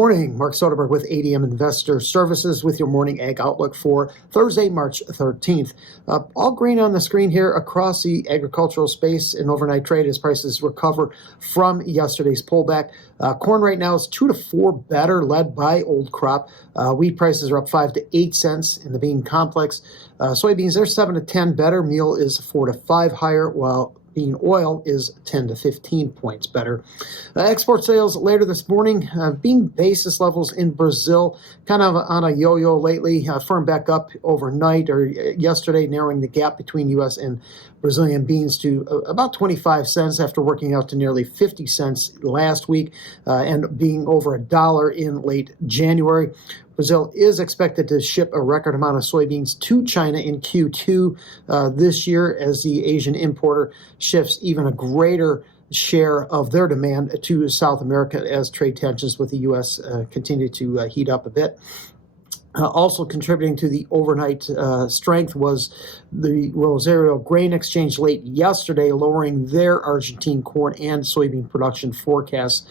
Good morning, Mark Soderberg with ADM Investor Services with your morning ag outlook for Thursday, March 13th. All green on the screen here across the agricultural space in overnight trade as prices recover from yesterday's pullback. Corn right now is 2 to 4 better, led by old crop. Wheat prices are up 5 to 8 cents in the bean complex. Soybeans, they're 7 to 10 better. Meal is 4 to 5 higher, while bean oil is 10 to 15 points better. Export sales later this morning. Bean basis levels in Brazil kind of on a yo-yo lately. Firmed back up overnight or yesterday, narrowing the gap between U.S. and Brazilian beans to about 25 cents after working out to nearly 50 cents last week and being over $1 in late January. Brazil is expected to ship a record amount of soybeans to China in Q2 this year as the Asian importer shifts even a greater share of their demand to South America as trade tensions with the U.S. Continue to heat up a bit. Also contributing to the overnight strength was the Rosario Grain Exchange late yesterday, lowering their Argentine corn and soybean production forecasts,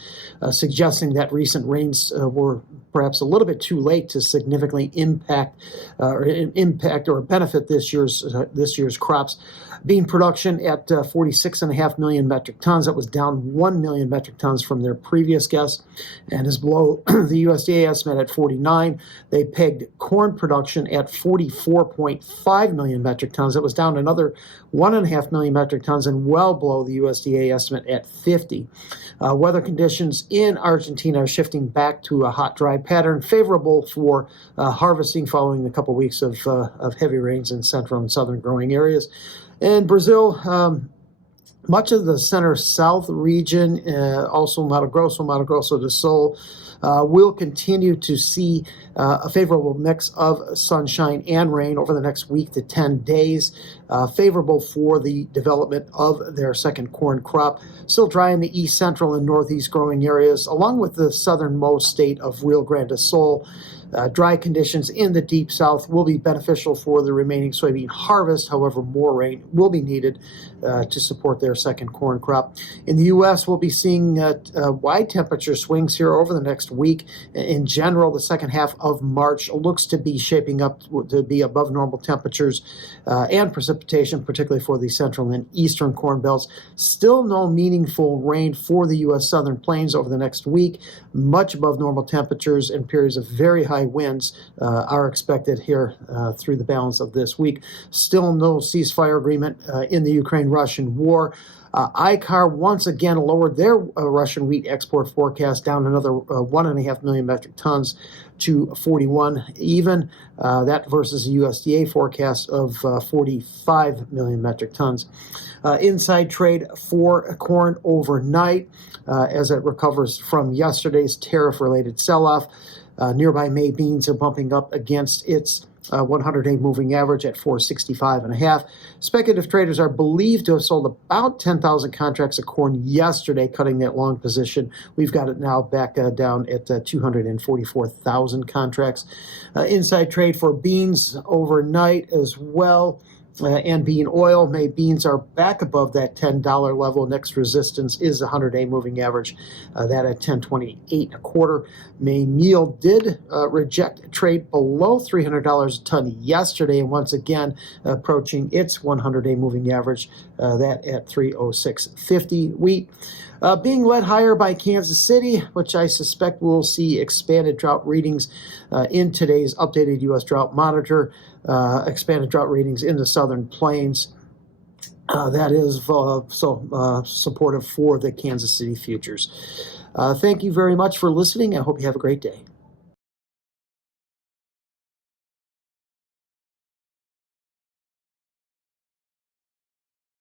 suggesting that recent rains were perhaps a little bit too late to significantly impact or benefit this year's crops. Bean production at 46.5 million metric tons. That was down 1 million metric tons from their previous guess and is below the USDA estimate at 49. They pegged corn production at 44.5 million metric tons. That was down another 1.5 million metric tons and well below the USDA estimate at 50. Weather conditions in Argentina are shifting back to a hot, dry pattern, favorable for harvesting following a couple weeks of heavy rains in central and southern growing areas. In Brazil, much of the center-south region, also Mato Grosso do Sul, will continue to see a favorable mix of sunshine and rain over the next week to 10 days, favorable for the development of their second corn crop. Still dry in the east, central, and northeast growing areas, along with the southernmost state of Rio Grande do Sul. Dry conditions in the deep south will be beneficial for the remaining soybean harvest. However, more rain will be needed to support their second corn crop. In the U.S., we'll be seeing wide temperature swings here over the next week. In general, the second half of March looks to be shaping up to be above normal temperatures and precipitation, particularly for the central and eastern corn belts. Still no meaningful rain for the U.S. southern plains over the next week. Much above normal temperatures and periods of very high winds are expected here through the balance of this week. Still no ceasefire agreement in the Ukraine-Russian war. ICAR once again lowered their Russian wheat export forecast down another 1.5 million metric tons to 41 even. That versus a USDA forecast of 45 million metric tons. Inside trade for corn overnight as it recovers from yesterday's tariff-related sell-off. Nearby May beans are bumping up against its 100-day moving average at 465.5. Speculative traders are believed to have sold about 10,000 contracts of corn yesterday, cutting that long position. We've got it now back down at 244,000 contracts. Inside trade for beans overnight as well. And bean oil. May beans are back above that $10 level. Next resistance is the 100-day moving average, that at 10.2825. May meal did reject trade below $300 a ton yesterday, and once again approaching its 100-day moving average, that at 306.50. Wheat being led higher by Kansas City, which I suspect will see expanded drought readings in today's updated U.S. Drought Monitor. Expanded drought readings in the southern plains. That is supportive for the Kansas City futures. Thank you very much for listening. I hope you have a great day.